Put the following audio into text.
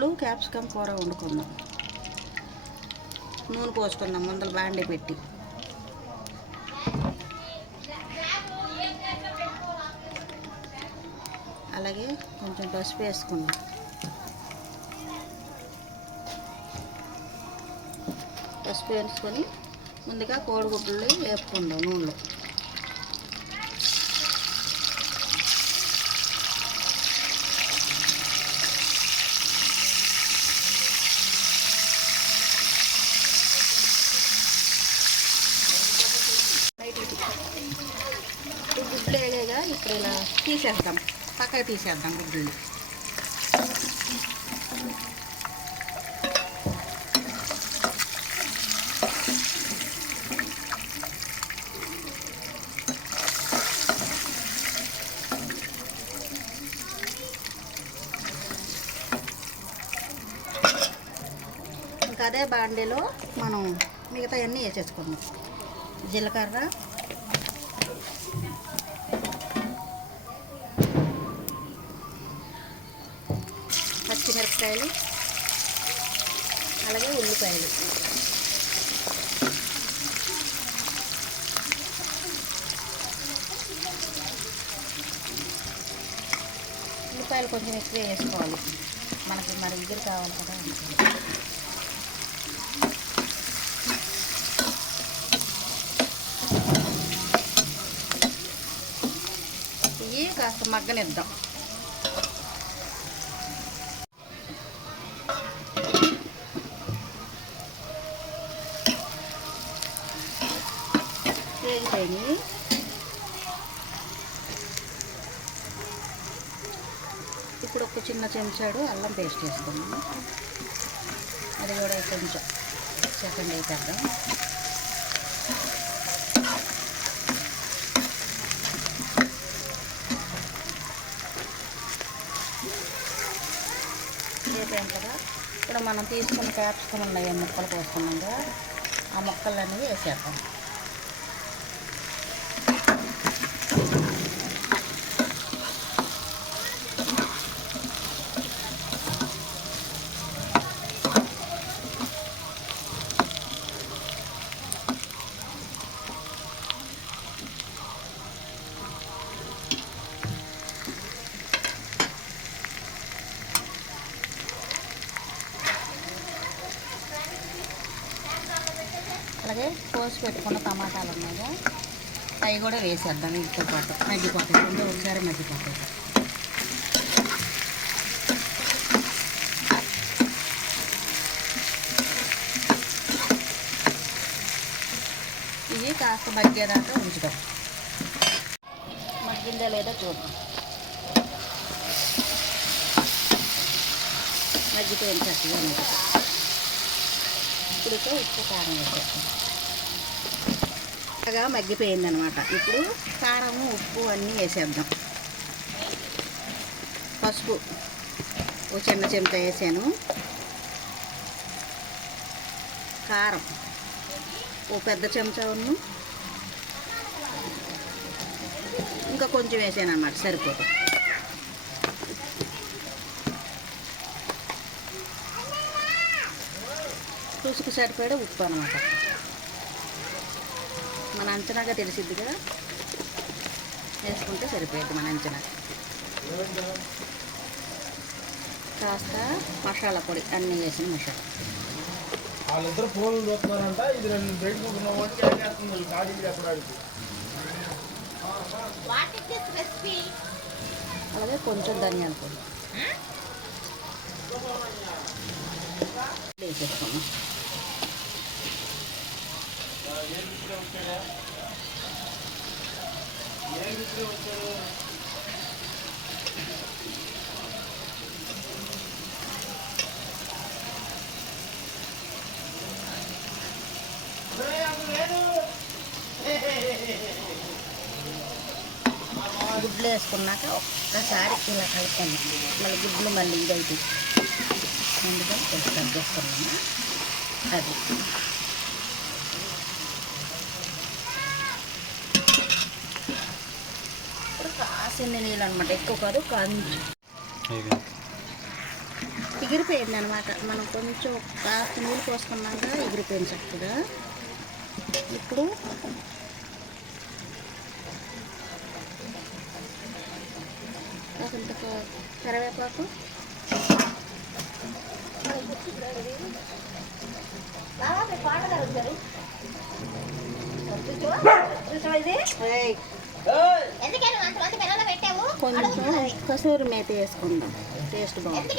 కోడిగుడ్లు క్యాప్సికమ్ కూర వండుకుందాం. నూనె పోసుకుందాం ముందర బాండి పెట్టి. అలాగే కొంచెం పసుపు వేసుకుందాం. పసుపు వేసుకొని ముందుగా కోడిగుడ్లు వేపుకుందాం నూనెలో. గుడ్లు వేయగా ఇప్పుడు ఇలా తీసేద్దాం, పక్కకి తీసేద్దాం గుడ్లు. ఇంకా అదే బాండీలో మనం మిగతా అన్నీ వేసేసుకుందాం. జీలకర్ర, పచ్చిమిరపకాయలు, అలాగే ఉల్లిపాయలు. ఉల్లిపాయలు కొంచెం ఎక్కువ వేసుకోవాలి, మనకి మరి ఎగురు కావాలి కదా. ఇవి కాస్త మగ్గనిద్దాం. వేగిపోయినాయి. ఇప్పుడు ఒక చిన్న చెంచాడు అల్లం పేస్ట్ వేసుకున్నాము. అది కూడా కొంచెం సెకండ్ వేసేద్దాం. వేసాం కదా. ఇప్పుడు మనం తీసుకున్న క్యాప్సికమ్ ఉన్నాయి, ముక్కలు కోసుకున్నాం కదా, ఆ ముక్కలన్నీ వేసేద్దాం. అలాగే కోసి పెట్టుకున్న టమాటాలు ఉన్నాయి, అవి కూడా వేసేద్దాం. వీటితో పాటు మగ్గిపోతాయి, రెండు ఒకసారి మగ్గిపోతాయి. ఇవి కాస్త మగ్గేదాకా ఉంచుదాం. మగ్గిందా లేదా చూద్దాం. మగ్గిపోయిన చక్కగా ఉంటుంది. ఇప్పుడు ఉప్పు కారం వేసేస్తాం. బాగా మగ్గిపోయిందనమాట. ఇప్పుడు కారము ఉప్పు అన్నీ వేసేద్దాం. పసుపు ఓ చిన్న చెంచా వేసాను. కారం ఓ పెద్ద చెంచా ఉన్న ఇంకా కొంచెం వేసాను అన్నమాట, సరిపోతుంది. రుచికి సరిపడే ఉప్పు అనమాట. మన అంచనాగా తెలిసిద్దిగా వేసుకుంటే సరిపోయింది. మన అంచనా కాస్త మసాలా పొడి అన్నీ వేసిన మసాలా. వాళ్ళిద్దరు ఫోన్లు చూస్తున్నారంట. ఇది రెండు అలాగే కొంచెం ధనియాల పొడి వేసేసుకున్నాం. గుడ్లు వేసుకున్నాక ఒక్కసారి ఇలా కలుపుకుందాం. మళ్ళీ గుడ్లు మళ్ళీ ఇదైతే ముందుగా కొంచెం తగ్గేసుకున్నాము. అది ఇప్పుడు కాసిన నీళ్ళు అనమాట, ఎక్కువ కాదు, కొంచెం ఎగిరిపోయింది అనమాట. మనం కొంచెం కాస్త నీళ్ళు పోసుకున్నాక ఎగిరిపోయింది చక్కగా. ఇప్పుడు కొంత కరివేపాకు, కొంచెం కసూరి మేతి వేసుకుందాం, టేస్ట్ బాగుంది.